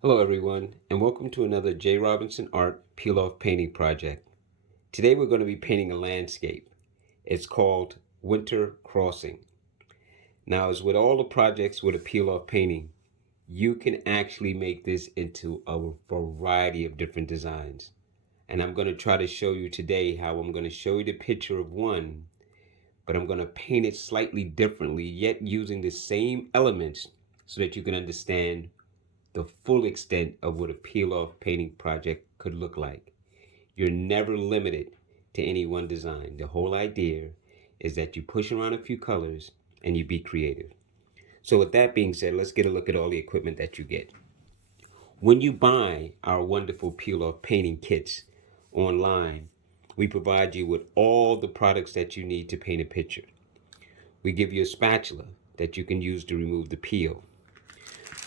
Hello everyone, and welcome to another J. Robinson Art Peel-Off painting project. Today we're going to be painting a landscape. It's called Winter Crossing. Now, as with all the projects with a peel-off painting, you can actually make this into a variety of different designs. And I'm going to try to show you today how I'm going to show you the picture of one, but I'm going to paint it slightly differently, yet using the same elements so that you can understand the full extent of what a peel-off painting project could look like. You're never limited to any one design. The whole idea is that you push around a few colors and you be creative. So with that being said, let's get a look at all the equipment that you get. When you buy our wonderful peel-off painting kits online, we provide you with all the products that you need to paint a picture. We give you a spatula that you can use to remove the peel.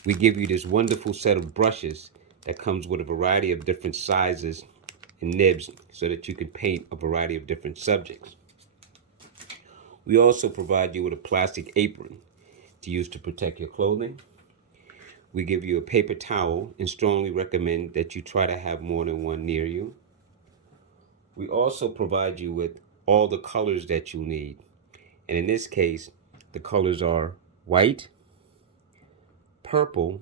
We give you this wonderful set of brushes that comes with a variety of different sizes and nibs so that you can paint a variety of different subjects. We also provide you with a plastic apron to use to protect your clothing. We give you a paper towel and strongly recommend that you try to have more than one near you. We also provide you with all the colors that you need. And in this case, the colors are white, purple,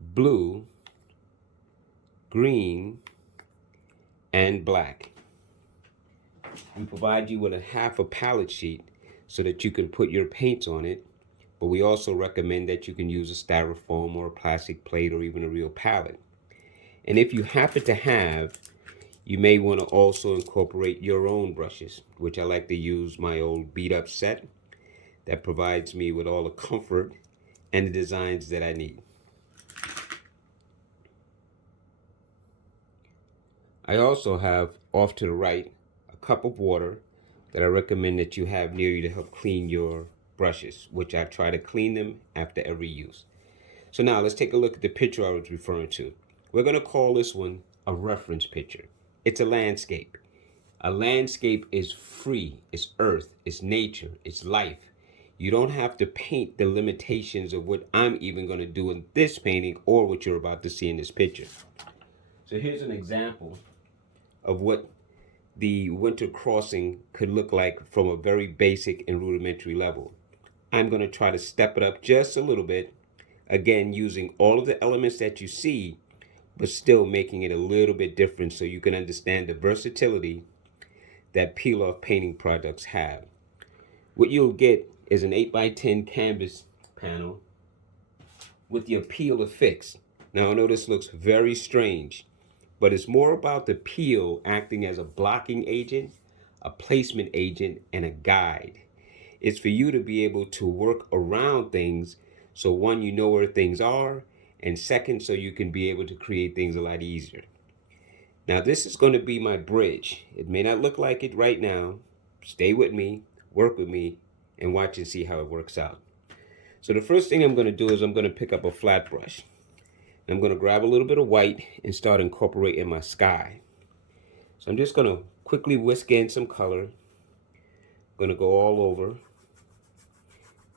blue, green, and black. We provide you with a half a palette sheet so that you can put your paints on it, but we also recommend that you can use a styrofoam or a plastic plate or even a real palette. And if you happen to have, you may want to also incorporate your own brushes, which I like to use my old beat up set that provides me with all the comfort and the designs that I need. I also have off to the right a cup of water that I recommend that you have near you to help clean your brushes, which I try to clean them after every use. So now let's take a look at the picture I was referring to. We're going to call this one a reference picture. It's a landscape. A landscape is free, it's earth, it's nature, it's life. You don't have to paint the limitations of what I'm even going to do in this painting or what you're about to see in this picture. So here's an example of what the winter crossing could look like from a very basic and rudimentary level. I'm going to try to step it up just a little bit, again using all of the elements that you see, but still making it a little bit different so you can understand the versatility that peel-off painting products have. What you'll get is an 8x10 canvas panel with your peel affixed. Now I know this looks very strange, but it's more about the peel acting as a blocking agent, a placement agent, and a guide. It's for you to be able to work around things, so one, you know where things are, and second, so you can be able to create things a lot easier. Now this is going to be my bridge. It may not look like it right now. Stay with me, work with me, and watch and see how it works out. So the first thing I'm going to do is I'm going to pick up a flat brush. I'm going to grab a little bit of white and start incorporating my sky. So I'm just going to quickly whisk in some color. I'm going to go all over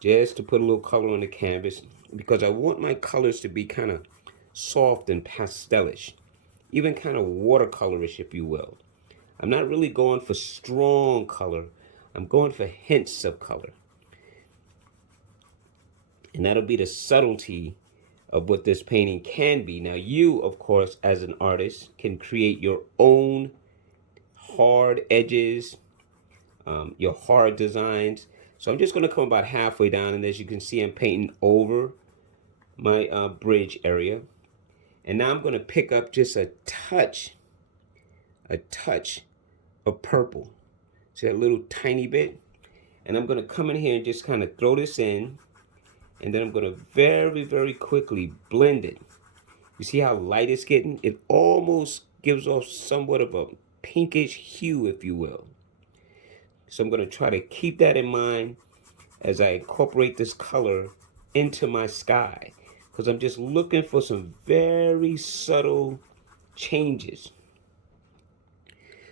just to put a little color on the canvas because I want my colors to be kind of soft and pastelish, even kind of watercolorish, if you will. I'm not really going for strong color. I'm going for hints of color. And that'll be the subtlety of what this painting can be. Now you, of course, as an artist, can create your own hard edges, your hard designs. So I'm just going to come about halfway down, and as you can see, I'm painting over my bridge area. And now I'm going to pick up just a touch of purple. See that little tiny bit? And I'm going to come in here and just kind of throw this in. And then I'm going to very, very quickly blend it. You see how light it's getting? It almost gives off somewhat of a pinkish hue, if you will. So I'm going to try to keep that in mind as I incorporate this color into my sky, because I'm just looking for some very subtle changes.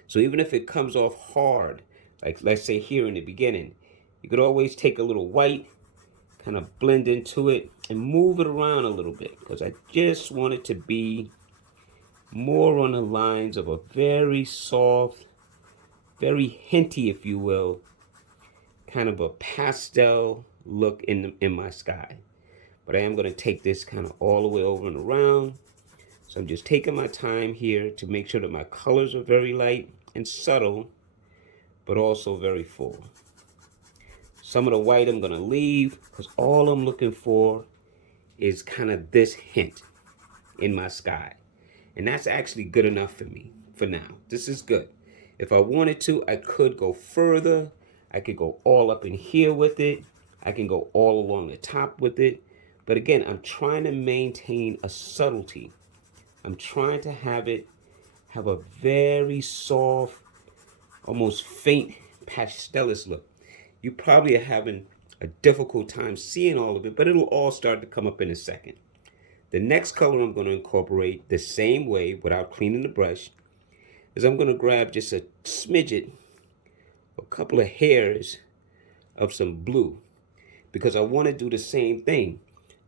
So even if it comes off hard, like let's say here in the beginning, you could always take a little white, kind of blend into it and move it around a little bit, because I just want it to be more on the lines of a very soft, very hinty, if you will, kind of a pastel look in my sky. But I am going to take this kind of all the way over and around. So I'm just taking my time here to make sure that my colors are very light and subtle, but also very full. Some of the white I'm going to leave, because all I'm looking for is kind of this hint in my sky. And that's actually good enough for me for now. This is good. If I wanted to, I could go further. I could go all up in here with it. I can go all along the top with it. But again, I'm trying to maintain a subtlety. I'm trying to have it have a very soft, almost faint pastelist look. You probably are having a difficult time seeing all of it, but it'll all start to come up in a second. The next color I'm going to incorporate the same way without cleaning the brush is I'm going to grab just a smidget, a couple of hairs of some blue, because I want to do the same thing.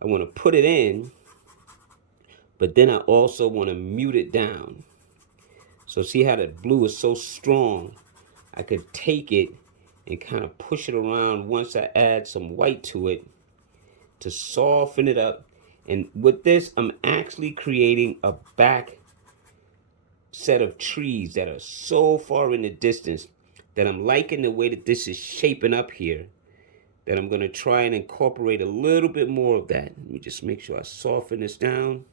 I want to put it in, but then I also want to mute it down. So see how that blue is so strong? I could take it and kind of push it around once I add some white to it to soften it up. And with this, I'm actually creating a back set of trees that are so far in the distance that I'm liking the way that this is shaping up here, that I'm going to try and incorporate a little bit more of that. Let me just make sure I soften this down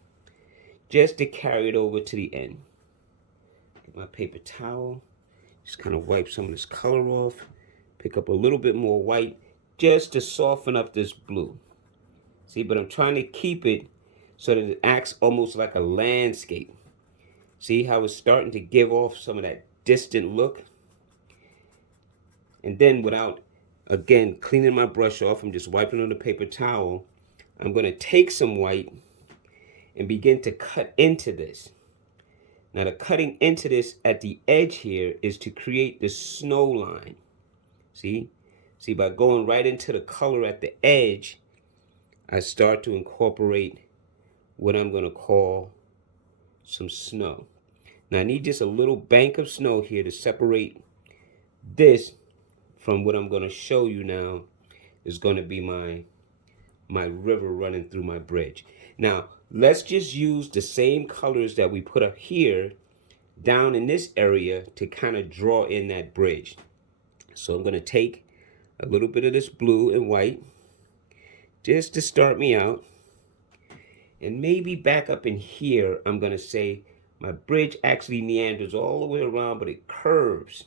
just to carry it over to the end. Get my paper towel, just kind of wipe some of this color off, pick up a little bit more white just to soften up this blue. See, but I'm trying to keep it so that it acts almost like a landscape. See how it's starting to give off some of that distant look? And then without, again, cleaning my brush off, I'm just wiping on the paper towel. I'm going to take some white and begin to cut into this. Now the cutting into this at the edge here is to create the snow line. See? See, by going right into the color at the edge, I start to incorporate what I'm going to call some snow. Now I need just a little bank of snow here to separate this from what I'm going to show you now is going to be my river running through my bridge. Now let's just use the same colors that we put up here down in this area to kind of draw in that bridge. So I'm going to take a little bit of this blue and white just to start me out. And maybe back up in here, I'm going to say my bridge actually meanders all the way around, but it curves.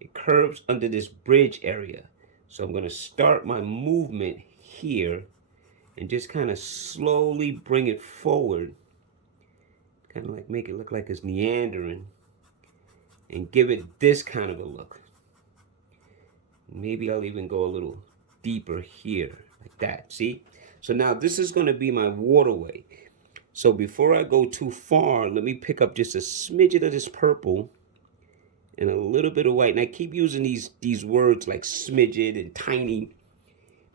It curves under this bridge area. So I'm going to start my movement here and just kind of slowly bring it forward. Kind of like make it look like it's meandering and give it this kind of a look. Maybe I'll even go a little deeper here like that. See? So now this is going to be my waterway. So before I go too far, let me pick up just a smidget of this purple and a little bit of white. And I keep using these words like smidget and tiny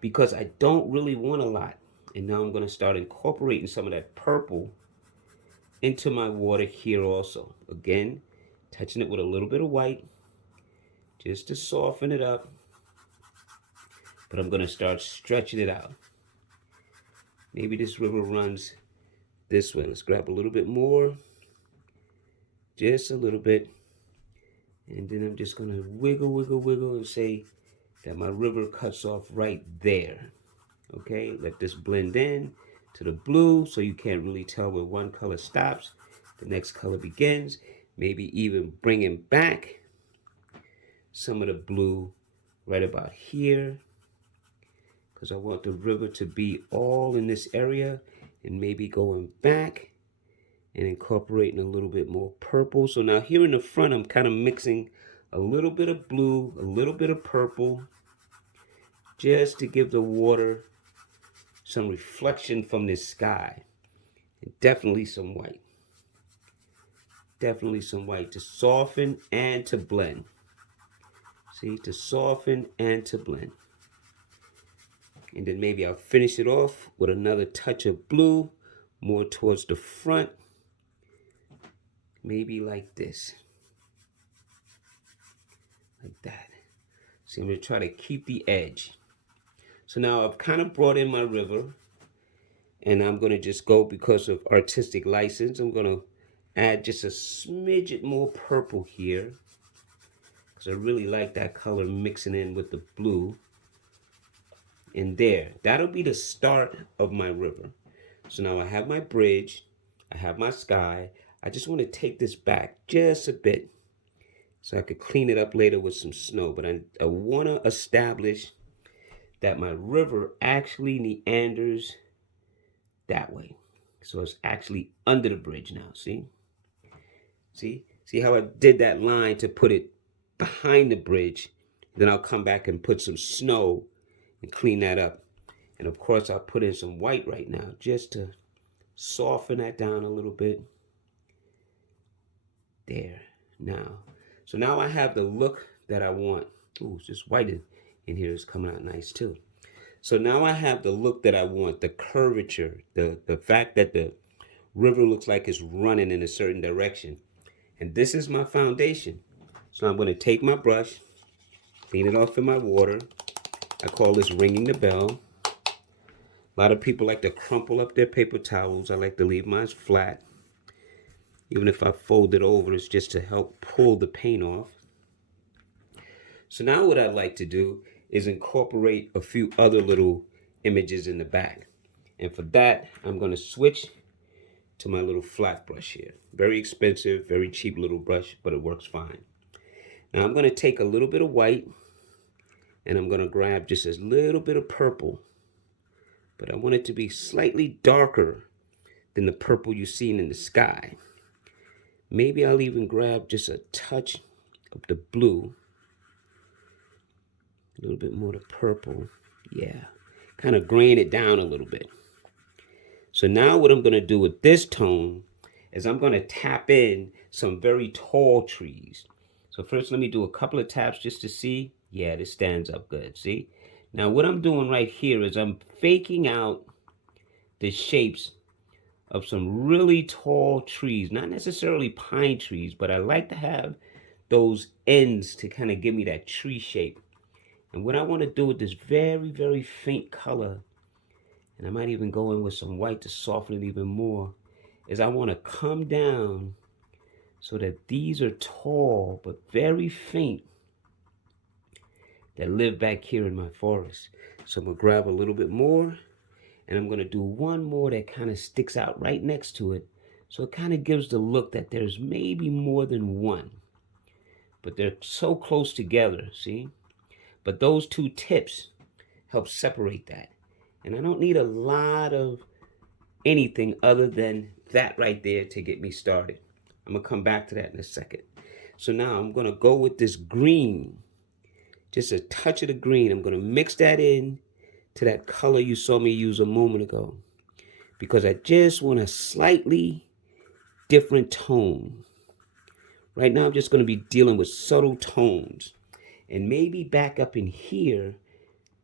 because I don't really want a lot. And now I'm going to start incorporating some of that purple into my water here also. Again, touching it with a little bit of white just to soften it up. But I'm going to start stretching it out. Maybe this river runs this way. Let's grab a little bit more. Just a little bit. And then I'm just going to wiggle, wiggle, wiggle and say that my river cuts off right there. Okay, let this blend in to the blue so you can't really tell where one color stops. The next color begins. Maybe even bringing back some of the blue right about here, because I want the river to be all in this area, and maybe going back and incorporating a little bit more purple. So now here in the front, I'm kind of mixing a little bit of blue, a little bit of purple, just to give the water some reflection from this sky. And definitely some white. Definitely some white to soften and to blend. See, to soften and to blend. And then maybe I'll finish it off with another touch of blue, more towards the front. Maybe like this. Like that. See, I'm going to try to keep the edge. So now I've kind of brought in my river. And I'm going to just go, because of artistic license, I'm going to add just a smidget more purple here. Because I really like that color mixing in with the blue. And there, that'll be the start of my river. So now I have my bridge, I have my sky. I just want to take this back just a bit so I could clean it up later with some snow. But I want to establish that my river actually meanders that way. So it's actually under the bridge now, see? See how I did that line to put it behind the bridge? Then I'll come back and put some snow and clean that up. And of course, I'll put in some white right now just to soften that down a little bit. There. Now. So now I have the look that I want. Ooh, it's just white in here is coming out nice too. So now I have the look that I want, the curvature, the fact that the river looks like it's running in a certain direction. And this is my foundation. So I'm going to take my brush, clean it off in my water. I call this ringing the bell. A lot of people like to crumple up their paper towels. I like to leave mine flat. Even if I fold it over, it's just to help pull the paint off. So now what I'd like to do is incorporate a few other little images in the back. And for that, I'm going to switch to my little flat brush here. Very expensive, very cheap little brush, but it works fine. Now I'm going to take a little bit of white and I'm going to grab just a little bit of purple. But I want it to be slightly darker than the purple you've seen in the sky. Maybe I'll even grab just a touch of the blue. A little bit more of the purple. Yeah. Kind of grain it down a little bit. So now what I'm going to do with this tone is I'm going to tap in some very tall trees. So first let me do a couple of taps just to see. Yeah, this stands up good. See? Now what I'm doing right here is I'm faking out the shapes of some really tall trees. Not necessarily pine trees, but I like to have those ends to kind of give me that tree shape. And what I want to do with this very, very faint color, and I might even go in with some white to soften it even more, is I want to come down so that these are tall but very faint that live back here in my forest. So I'm going to grab a little bit more, and I'm going to do one more that kind of sticks out right next to it. So it kind of gives the look that there's maybe more than one, but they're so close together, see? But those two tips help separate that. And I don't need a lot of anything other than that right there to get me started. I'm going to come back to that in a second. So now I'm going to go with this green. Just a touch of the green. I'm going to mix that in to that color you saw me use a moment ago. Because I just want a slightly different tone. Right now I'm just going to be dealing with subtle tones. And maybe back up in here,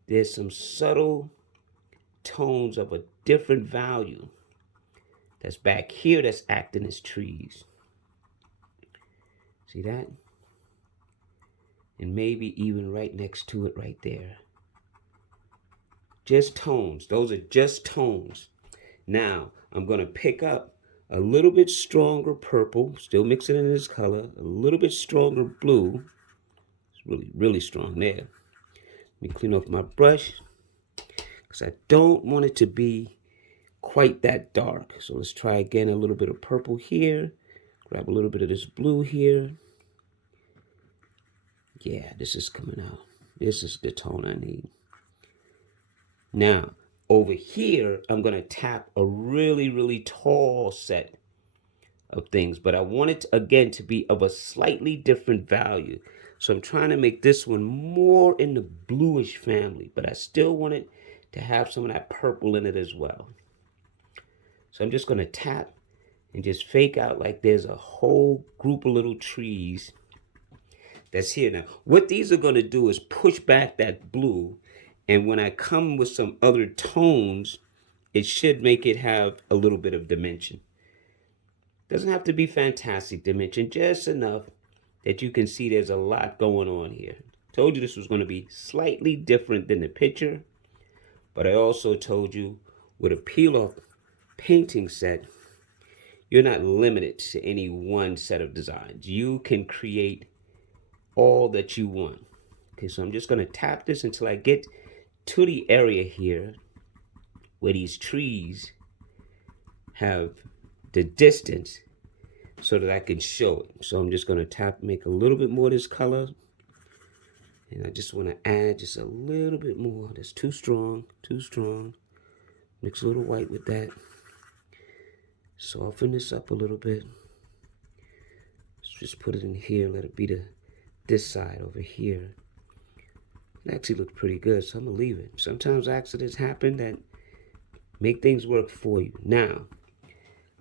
there's some subtle tones of a different value that's back here that's acting as trees. See that? And maybe even right next to it right there. Just tones. Those are just tones. Now, I'm going to pick up a little bit stronger purple, still mixing in this color, a little bit stronger blue. It's really, really strong there. Let me clean off my brush because I don't want it to be quite that dark. So let's try again, a little bit of purple here. Grab a little bit of this blue here. Yeah, this is coming out. This is the tone I need. Now, over here, I'm going to tap a really, really tall set of things. But I want it, again, to be of a slightly different value. So I'm trying to make this one more in the bluish family. But I still want it to have some of that purple in it as well. So I'm just going to tap and just fake out like there's a whole group of little trees that's here. Now, what these are going to do is push back that blue And when I come with some other tones, it should make it have a little bit of dimension. Doesn't have to be fantastic dimension, just enough that you can see there's a lot going on here. Told you this was going to be slightly different than the picture, but I also told you with a peel-off painting set, you're not limited to any one set of designs. You can create all that you want. Okay, so I'm just going to tap this until I get to the area here where these trees have the distance so that I can show it. So I'm just going to tap, make a little bit more of this color. And I just want to add just a little bit more. That's too strong, too strong. Mix a little white with that. Soften this up a little bit. Let's just put it in here. Let it be this side over here. It actually looks pretty good, so I'm going to leave it. Sometimes accidents happen that make things work for you. Now,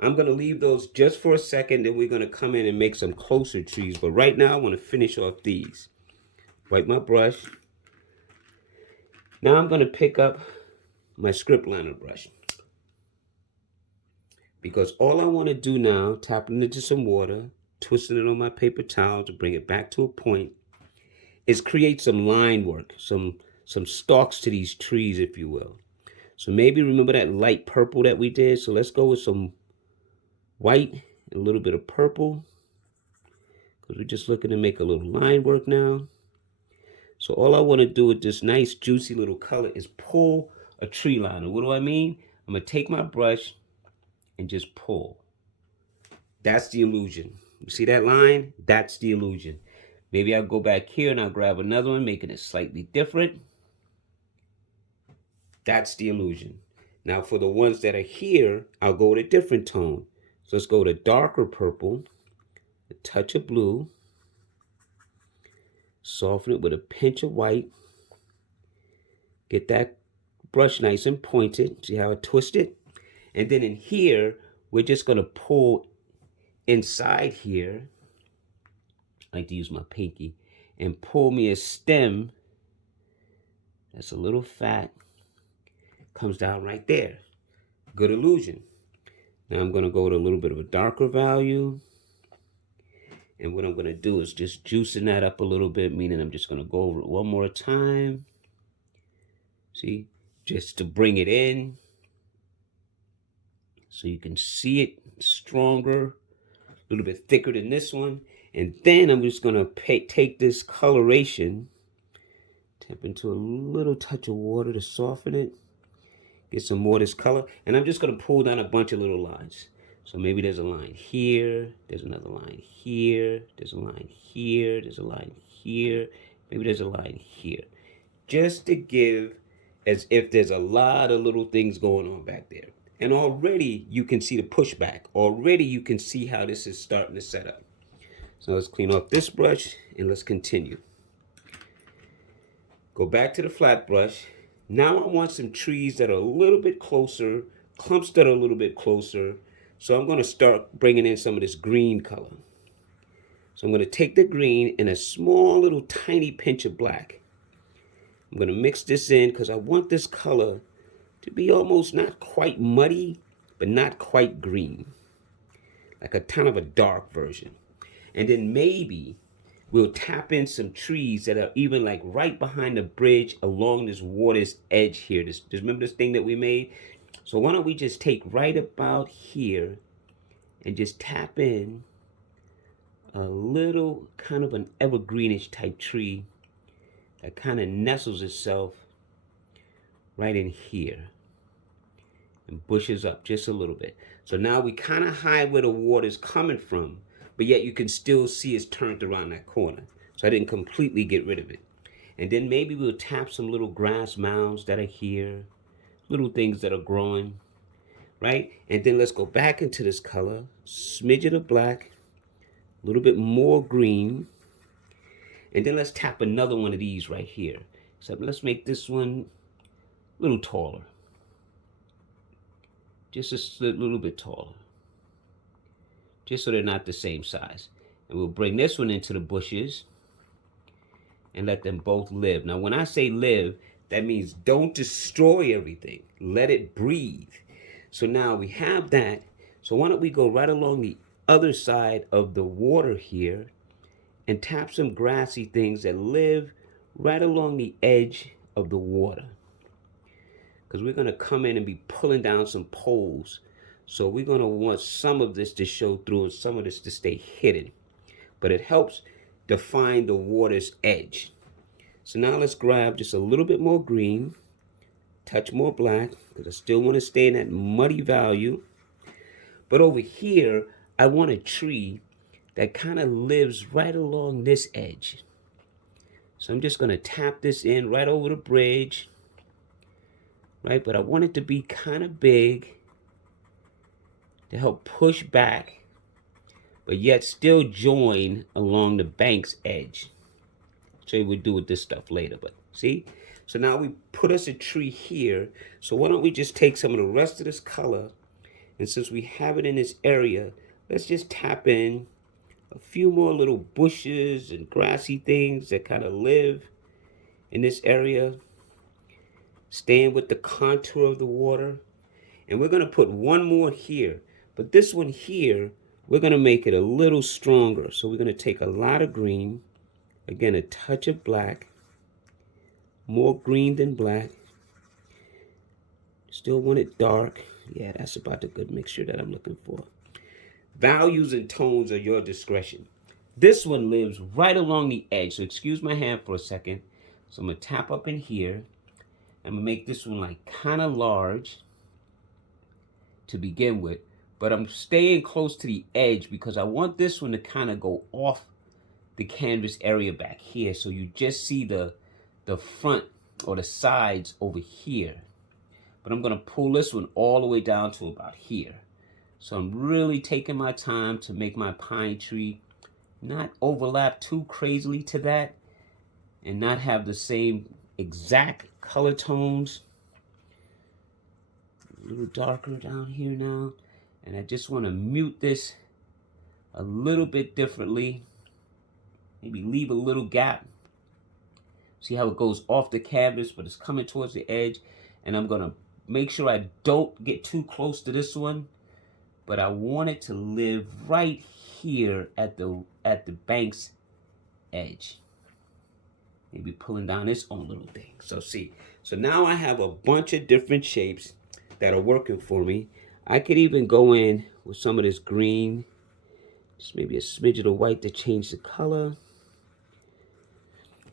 I'm going to leave those just for a second, then we're going to come in and make some closer trees. But right now, I want to finish off these. Wipe my brush. Now I'm going to pick up my script liner brush. Because all I want to do now, tapping into some water, twisting it on my paper towel to bring it back to a point, is create some line work, some stalks to these trees, if you will. So maybe remember that light purple that we did? So let's go with some white and a little bit of purple, because we're just looking to make a little line work now. So all I want to do with this nice juicy little color is pull a tree liner. What do I mean? I'm going to take my brush and just pull. That's the illusion. You see that line? That's the illusion. Maybe I'll go back here and I'll grab another one, making it slightly different. That's the illusion. Now for the ones that are here, I'll go with a different tone. So let's go to darker purple, a touch of blue, soften it with a pinch of white, get that brush nice and pointed. See how I twist it? And then in here, we're just going to pull inside here. I like to use my pinky and pull me a stem that's a little fat. Comes down right there. Good illusion. Now I'm going to go with a little bit of a darker value. And what I'm going to do is just juicing that up a little bit, meaning I'm just going to go over it one more time. See? Just to bring it in. So you can see it stronger, a little bit thicker than this one. And then I'm just going to take this coloration, tap into a little touch of water to soften it, get some more of this color, and I'm just going to pull down a bunch of little lines. So maybe there's a line here, there's another line here, there's a line here, there's a line here, maybe there's a line here. Just to give as if there's a lot of little things going on back there. And already you can see the pushback. Already you can see how this is starting to set up. So let's clean off this brush and let's continue. Go back to the flat brush. Now I want some trees that are a little bit closer, clumps that are a little bit closer. So I'm going to start bringing in some of this green color. So I'm going to take the green and a small little tiny pinch of black. I'm going to mix this in because I want this color to be almost not quite muddy, but not quite green. Like a kind of a dark version. And then maybe we'll tap in some trees that are even like right behind the bridge along this water's edge here. This remember this thing that we made? So why don't we just take right about here and just tap in a little kind of an evergreenish type tree that kind of nestles itself right in here and bushes up just a little bit. So now we kind of hide where the water's coming from, but yet you can still see it's turned around that corner. So I didn't completely get rid of it. And then maybe we'll tap some little grass mounds that are here, little things that are growing, right? And then let's go back into this color, smidget of black, a little bit more green. And then let's tap another one of these right here. Except let's make this one a little taller. Just a little bit taller. Just so they're not the same size. And we'll bring this one into the bushes and let them both live. Now when I say live, That means don't destroy everything. Let it breathe. So now we have that. So why don't we go right along the other side of the water here and tap some grassy things that live right along the edge of the water. Because we're going to come in and be pulling down some poles. So we're going to want some of this to show through and some of this to stay hidden. But it helps define the water's edge. So now let's grab just a little bit more green, touch more black, because I still want to stay in that muddy value. But over here, I want a tree that kind of lives right along this edge. So I'm just going to tap this in right over the bridge, right? But I want it to be kind of big to help push back, but yet still join along the bank's edge. So we'll do with this stuff later, but see? So now we put us a tree here. So why don't we just take some of the rest of this color, and since we have it in this area, let's just tap in a few more little bushes and grassy things that kind of live in this area, staying with the contour of the water. And we're going to put one more here, but this one here, we're going to make it a little stronger. So we're going to take a lot of green, again, a touch of black, more green than black. Still want it dark. Yeah, that's about the good mixture that I'm looking for. Values and tones are your discretion. This one lives right along the edge. So excuse my hand for a second. So I'm going to tap up in here. I'm going to make this one like kind of large to begin with. But I'm staying close to the edge because I want this one to kind of go off the canvas area back here. So you just see the front or the sides over here. But I'm going to pull this one all the way down to about here. So I'm really taking my time to make my pine tree not overlap too crazily to that and not have the same exact color tones. A little darker down here now. And I just want to mute this a little bit differently. Maybe leave a little gap. See how it goes off the canvas, but it's coming towards the edge. And I'm going to make sure I don't get too close to this one. But I want it to live right here at the bank's edge. Maybe pulling down its own little thing. So see, so now I have a bunch of different shapes that are working for me. I could even go in with some of this green, just maybe a smidget of white to change the color.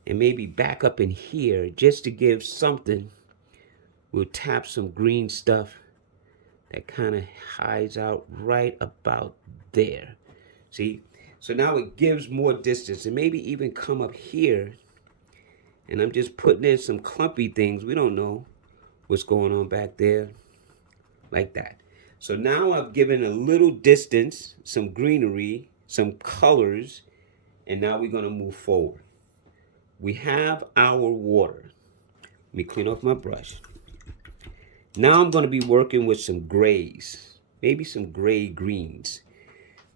And maybe back up in here just to give something. We'll tap some green stuff that kind of hides out right about there. See? So now it gives more distance. And maybe even come up here. And I'm just putting in some clumpy things. We don't know what's going on back there. Like that. So now I've given a little distance, some greenery, some colors. And now we're going to move forward. We have our water. Let me clean off my brush. Now I'm going to be working with some grays, maybe some gray greens.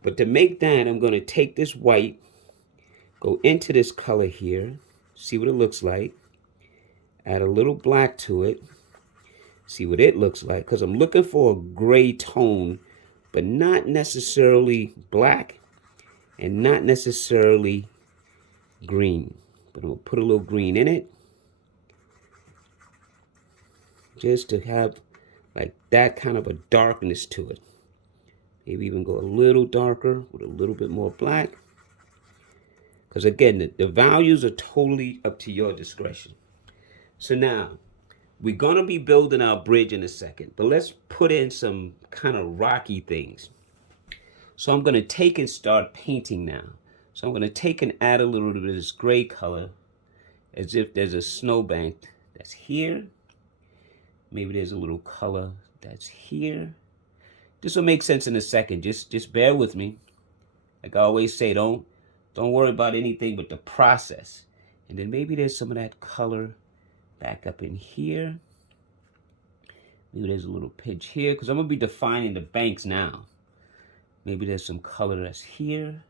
But to make that, I'm going to take this white, go into this color here, see what it looks like, add a little black to it, see what it looks like, because I'm looking for a gray tone, but not necessarily black and not necessarily green. But I'm going to put a little green in it, just to have like that kind of a darkness to it. Maybe even go a little darker with a little bit more black. Because again, the values are totally up to your discretion. So now, we're going to be building our bridge in a second. But let's put in some kind of rocky things. So I'm going to take and start painting now. So I'm going to take and add a little bit of this gray color. As if there's a snowbank that's here. Maybe there's a little color that's here. This will make sense in a second. Just bear with me. Like I always say, don't worry about anything but the process. And then maybe there's some of that color back up in here. Maybe there's a little pinch here because I'm going to be defining the banks now. Maybe there's some color that's here.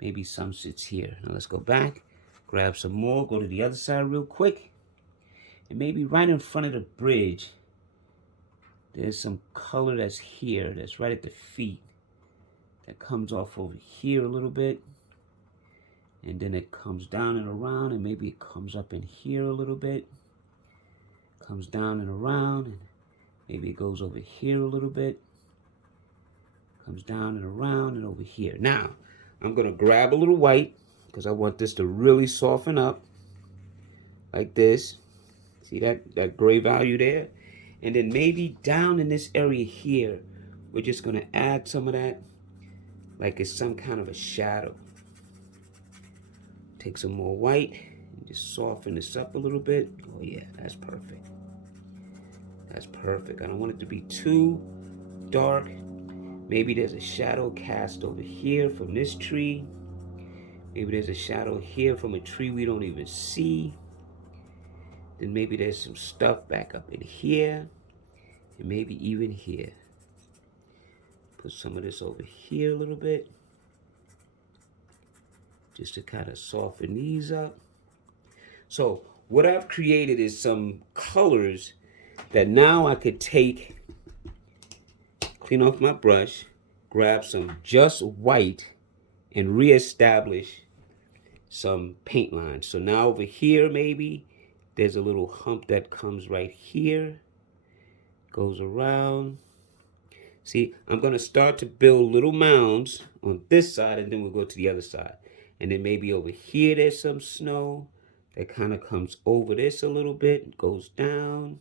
Maybe some sits here. Now let's go back, grab some more, go to the other side real quick. And maybe right in front of the bridge, there's some color that's here, that's right at the feet, that comes off over here a little bit. And then it comes down and around, and maybe it comes up in here a little bit. Comes down and around, and maybe it goes over here a little bit. Comes down and around and over here. Now, I'm going to grab a little white because I want this to really soften up like this. See that gray value there? And then maybe down in this area here, we're just going to add some of that like it's some kind of a shadow. Take some more white and just soften this up a little bit. Oh yeah, that's perfect. That's perfect. I don't want it to be too dark. Maybe there's a shadow cast over here from this tree. Maybe there's a shadow here from a tree we don't even see. Then maybe there's some stuff back up in here. And maybe even here. Put some of this over here a little bit. Just to kind of soften these up. So what I've created is some colors that now I could take, clean off my brush, grab some just white, and reestablish some paint lines. So now over here maybe there's a little hump that comes right here, goes around. See, I'm going to start to build little mounds on this side, and then we'll go to the other side. And then maybe over here there's some snow that kind of comes over this a little bit, goes down.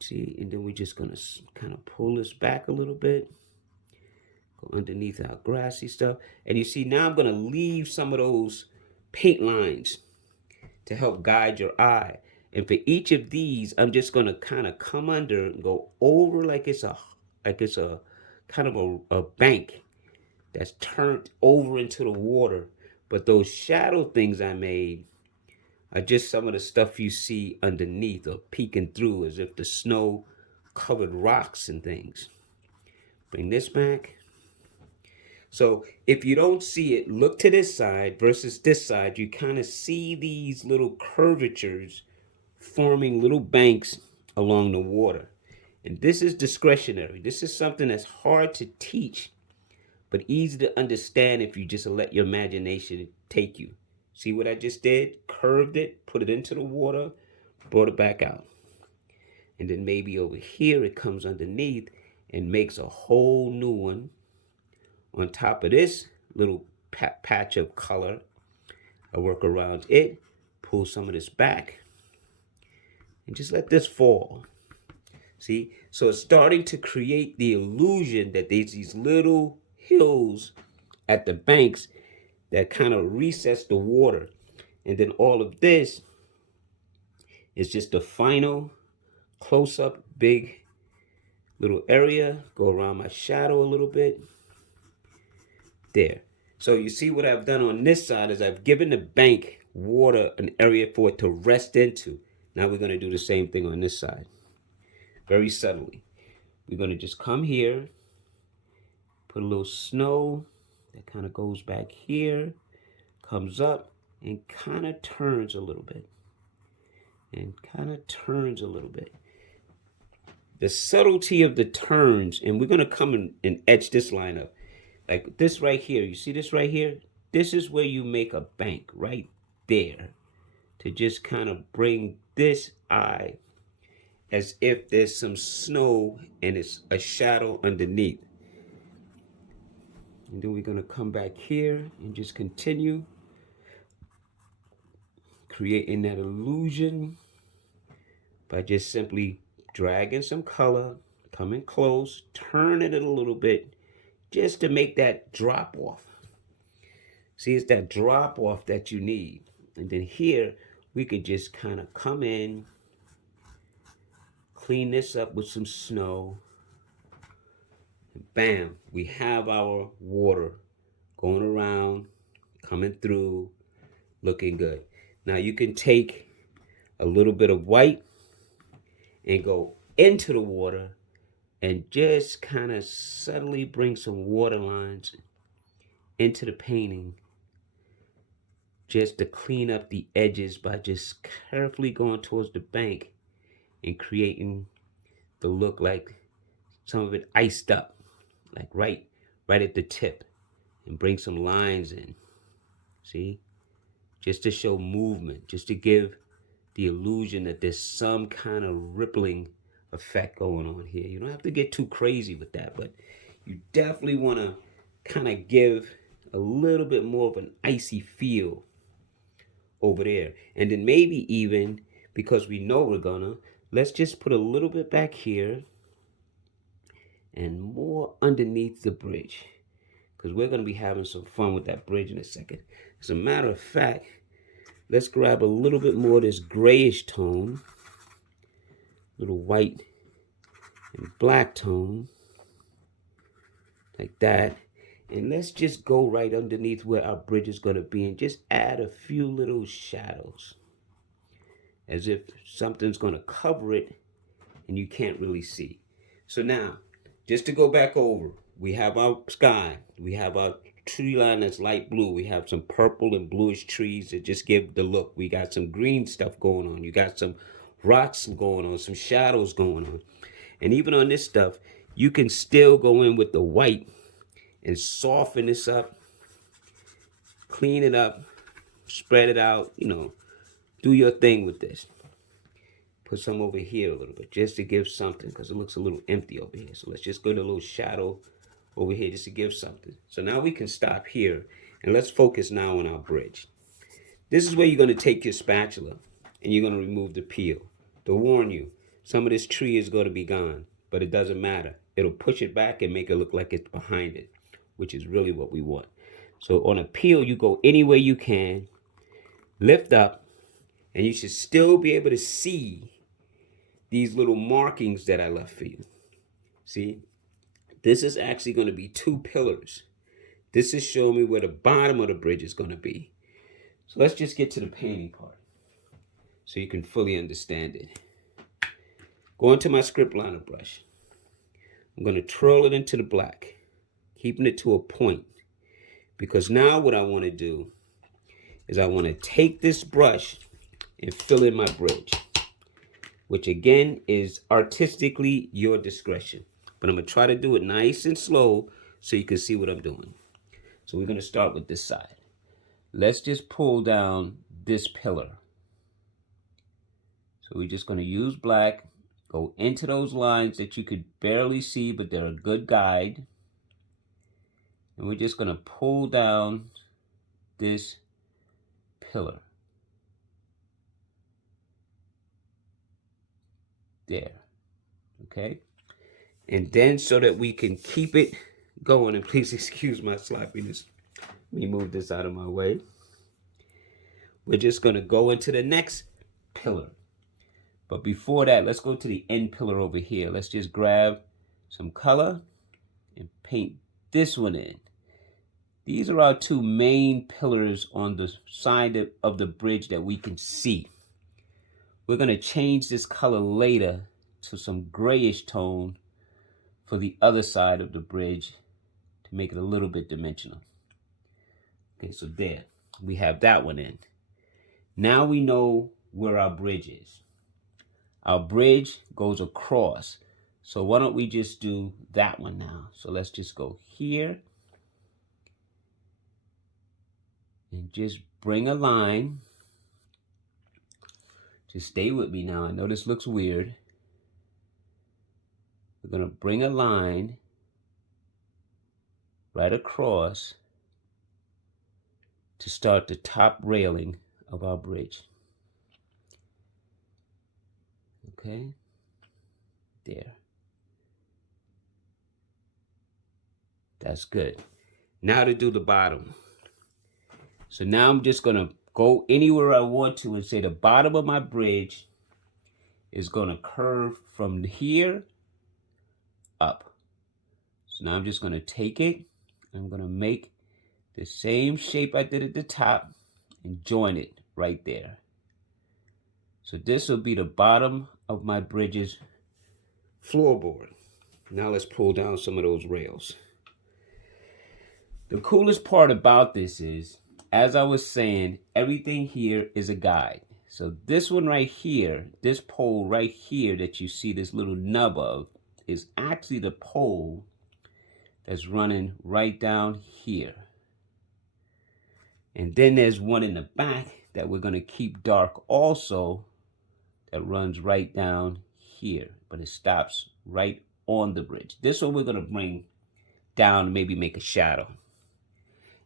See, and then we're just going to kind of pull this back a little bit. Go underneath our grassy stuff. And you see, now I'm going to leave some of those paint lines to help guide your eye. And for each of these, I'm just going to kind of come under and go over like it's a kind of a bank that's turned over into the water. But those shadow things I made are just some of the stuff you see underneath or peeking through as if the snow covered rocks and things. Bring this back. So if you don't see it, look to this side versus this side. You kind of see these little curvatures forming little banks along the water. And this is discretionary. This is something that's hard to teach, but easy to understand if you just let your imagination take you. See what I just did? Curved it, put it into the water, brought it back out. And then maybe over here it comes underneath and makes a whole new one on top of this little patch of color. I work around it, pull some of this back, and just let this fall. See? So it's starting to create the illusion that there's these little hills at the banks that kind of recess the water. And then all of this is just a final close-up, big little area. Go around my shadow a little bit. There. So you see what I've done on this side is I've given the bank water an area for it to rest into. Now we're going to do the same thing on this side. Very subtly. We're going to just come here, put a little snow that kind of goes back here, comes up, and kind of turns a little bit. And kind of turns a little bit. The subtlety of the turns, and we're going to come and etch this line up. Like this right here. You see this right here? This is where you make a bank right there to just kind of bring this eye as if there's some snow and it's a shadow underneath. And then we're going to come back here and just continue creating that illusion by just simply dragging some color, coming close, turning it a little bit just to make that drop off. See, it's that drop off that you need. And then here we could just kind of come in, clean this up with some snow. And bam, we have our water going around, coming through, looking good. Now you can take a little bit of white and go into the water and just kind of subtly bring some water lines into the painting just to clean up the edges by just carefully going towards the bank and creating the look like some of it iced up, like right at the tip, and bring some lines in. See, just to show movement, just to give the illusion that there's some kind of rippling effect going on here. You don't have to get too crazy with that, but you definitely want to kind of give a little bit more of an icy feel over there. And then maybe even, because we know we're gonna, let's just put a little bit back here and more underneath the bridge, because we're gonna be having some fun with that bridge in a second. As a matter of fact, let's grab a little bit more of this grayish tone, little white and black tone, like that. And let's just go right underneath where our bridge is going to be and just add a few little shadows, as if something's going to cover it and you can't really see. So now, just to go back over, we have our sky, we have our tree line that's light blue, we have some purple and bluish trees that just give the look. We got some green stuff going on, you got some rocks going on, some shadows going on. And even on this stuff, you can still go in with the white and soften this up, clean it up, spread it out, do your thing with this. Put some over here a little bit just to give something, because it looks a little empty over here. So let's just go to a little shadow over here just to give something. So now we can stop here and let's focus now on our bridge. This is where you're going to take your spatula and you're going to remove the peel. To warn you, some of this tree is going to be gone, but it doesn't matter. It'll push it back and make it look like it's behind it, which is really what we want. So on a peel, you go any way you can, lift up, and you should still be able to see these little markings that I left for you. See, this is actually going to be 2 pillars. This is showing me where the bottom of the bridge is going to be. So let's just get to the painting part so you can fully understand it. Go into my script liner brush. I'm going to twirl it into the black, keeping it to a point, because now what I want to do is I want to take this brush and fill in my bridge, which again is artistically your discretion. But I'm going to try to do it nice and slow so you can see what I'm doing. So we're going to start with this side. Let's just pull down this pillar. So we're just going to use black, go into those lines that you could barely see, but they're a good guide. And we're just going to pull down this pillar. There. Okay. And then so that we can keep it going, and please excuse my sloppiness. Let me move this out of my way. We're just going to go into the next pillar. But before that, let's go to the end pillar over here. Let's just grab some color and paint this one in. These are our 2 main pillars on the side of the bridge that we can see. We're going to change this color later to some grayish tone for the other side of the bridge to make it a little bit dimensional. Okay, so there, we have that one in. Now we know where our bridge is. Our bridge goes across. So why don't we just do that one now? So let's just go here and just bring a line. Just stay with me now. I know this looks weird. We're going to bring a line right across to start the top railing of our bridge. Okay, there. That's good. Now to do the bottom. So now I'm just going to go anywhere I want to and say the bottom of my bridge is going to curve from here up. So now I'm just going to take it. I'm going to make the same shape I did at the top and join it right there. So this will be the bottom of my bridge's floorboard. Now let's pull down some of those rails. The coolest part about this is as I was saying, everything here is a guide. So this one right here, this pole right here that you see this little nub of, is actually the pole that's running right down here. And then there's one in the back that we're going to keep dark also, that runs right down here, but it stops right on the bridge. This one we're going to bring down and maybe make a shadow.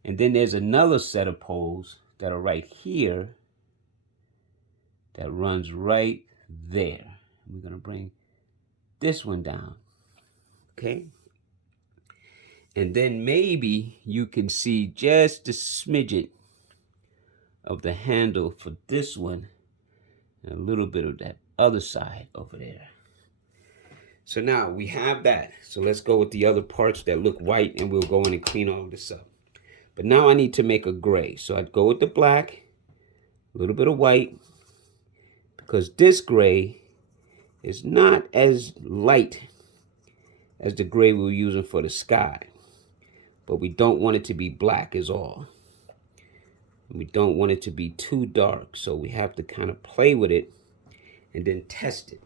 And then there's another set of poles that are right here that runs right there. We're going to bring this one down. Okay. And then maybe you can see just a smidget of the handle for this one and a little bit of that other side over there. So now we have that. So let's go with the other parts that look white, and we'll go in and clean all of this up. But now I need to make a gray. So I'd go with the black, a little bit of white, because this gray is not as light as the gray we were using for the sky. But we don't want it to be black is all. We don't want it to be too dark. So we have to kind of play with it and then test it.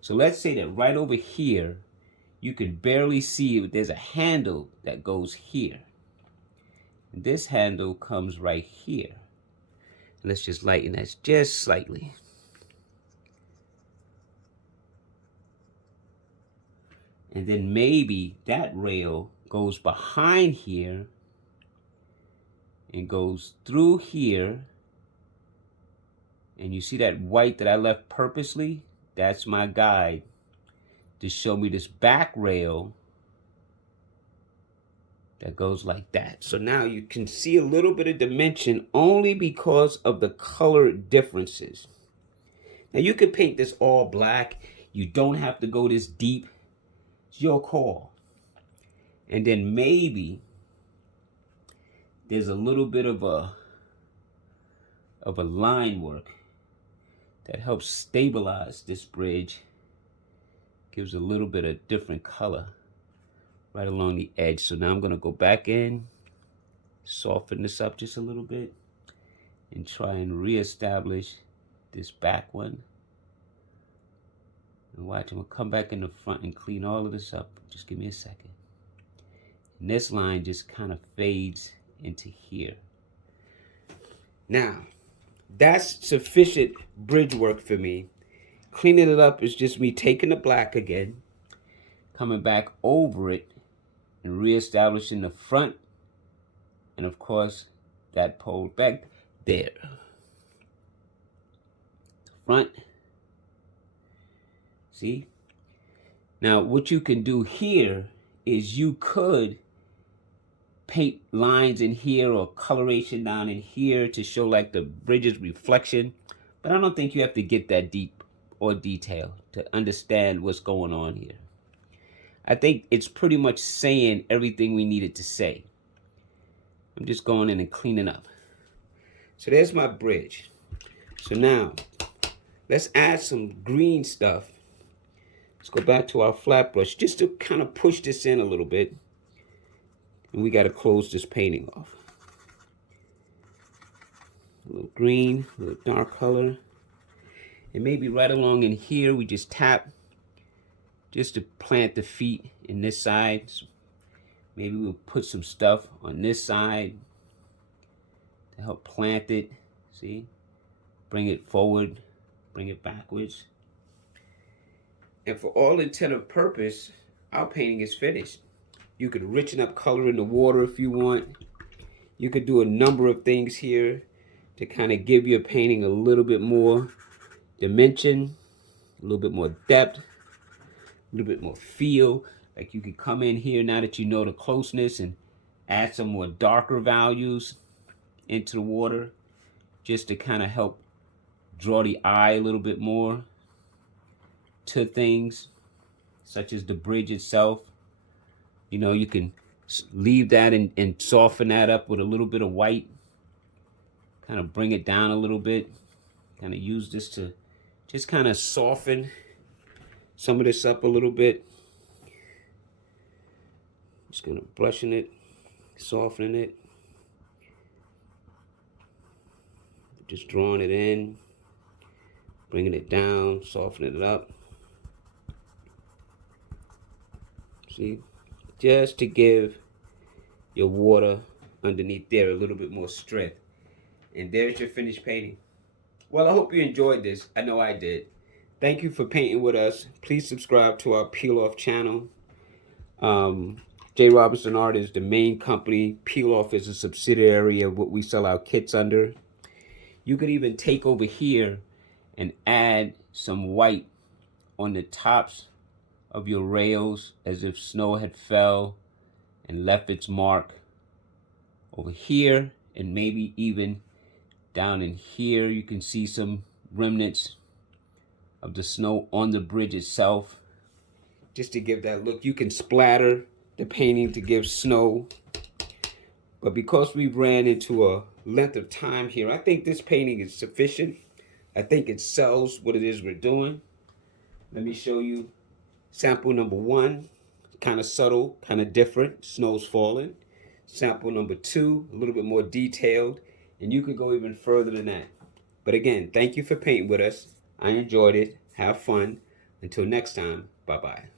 So let's say that right over here, you can barely see it. There's a handle that goes here. And this handle comes right here. Let's just lighten that just slightly. And then maybe that rail goes behind here and goes through here. And you see that white that I left purposely? That's my guide to show me this back rail that goes like that. So now you can see a little bit of dimension only because of the color differences. Now you could paint this all black. You don't have to go this deep. It's your call. And then maybe there's a little bit of a line work that helps stabilize this bridge. Gives a little bit of different color right along the edge. So now I'm going to go back in, soften this up just a little bit, and try and reestablish this back one. And watch, I'm going to come back in the front and clean all of this up. Just give me a second. And this line just kind of fades into here. Now, that's sufficient bridge work for me. Cleaning it up is just me taking the black again, coming back over it, and reestablishing the front, and of course, that pole back there. Front. See? Now, what you can do here is you could paint lines in here or coloration down in here to show like the bridge's reflection, but I don't think you have to get that deep or detail to understand what's going on here. I think it's pretty much saying everything we needed to say. I'm just going in and cleaning up. So there's my bridge. So now, let's add some green stuff. Let's go back to our flat brush just to kind of push this in a little bit. And we got to close this painting off. A little green, a little dark color. And maybe right along in here, we just tap just to plant the feet in this side. So maybe we'll put some stuff on this side to help plant it. See? Bring it forward, bring it backwards. And for all intent and purpose, our painting is finished. You could richen up color in the water if you want. You could do a number of things here to kind of give your painting a little bit more dimension, a little bit more depth, a little bit more feel. Like you could come in here now that you know the closeness and add some more darker values into the water just to kind of help draw the eye a little bit more to things such as the bridge itself. You know, you can leave that and soften that up with a little bit of white. Kind of bring it down a little bit. Kind of use this to just kind of soften some of this up a little bit. Just going to brushing it, softening it. Just drawing it in, bringing it down, softening it up. See? Just to give your water underneath there a little bit more strength. And there's your finished painting. Well, I hope you enjoyed this. I know I did. Thank you for painting with us. Please subscribe to our Peiloff channel. J. Robinson Art is the main company. Peiloff is a subsidiary of what we sell our kits under. You could even take over here and add some white on the tops of your rails as if snow had fell and left its mark over here, and maybe even down in here you can see some remnants of the snow on the bridge itself, just to give that look. You can splatter the painting to give snow, but because we've ran into a length of time here, I think this painting is sufficient. I think it sells what it is we're doing. Let me show you sample number 1, kind of subtle, kind of different, snow's falling. Sample number 2, a little bit more detailed, and you could go even further than that. But again, thank you for painting with us. I enjoyed it. Have fun. Until next time, bye-bye.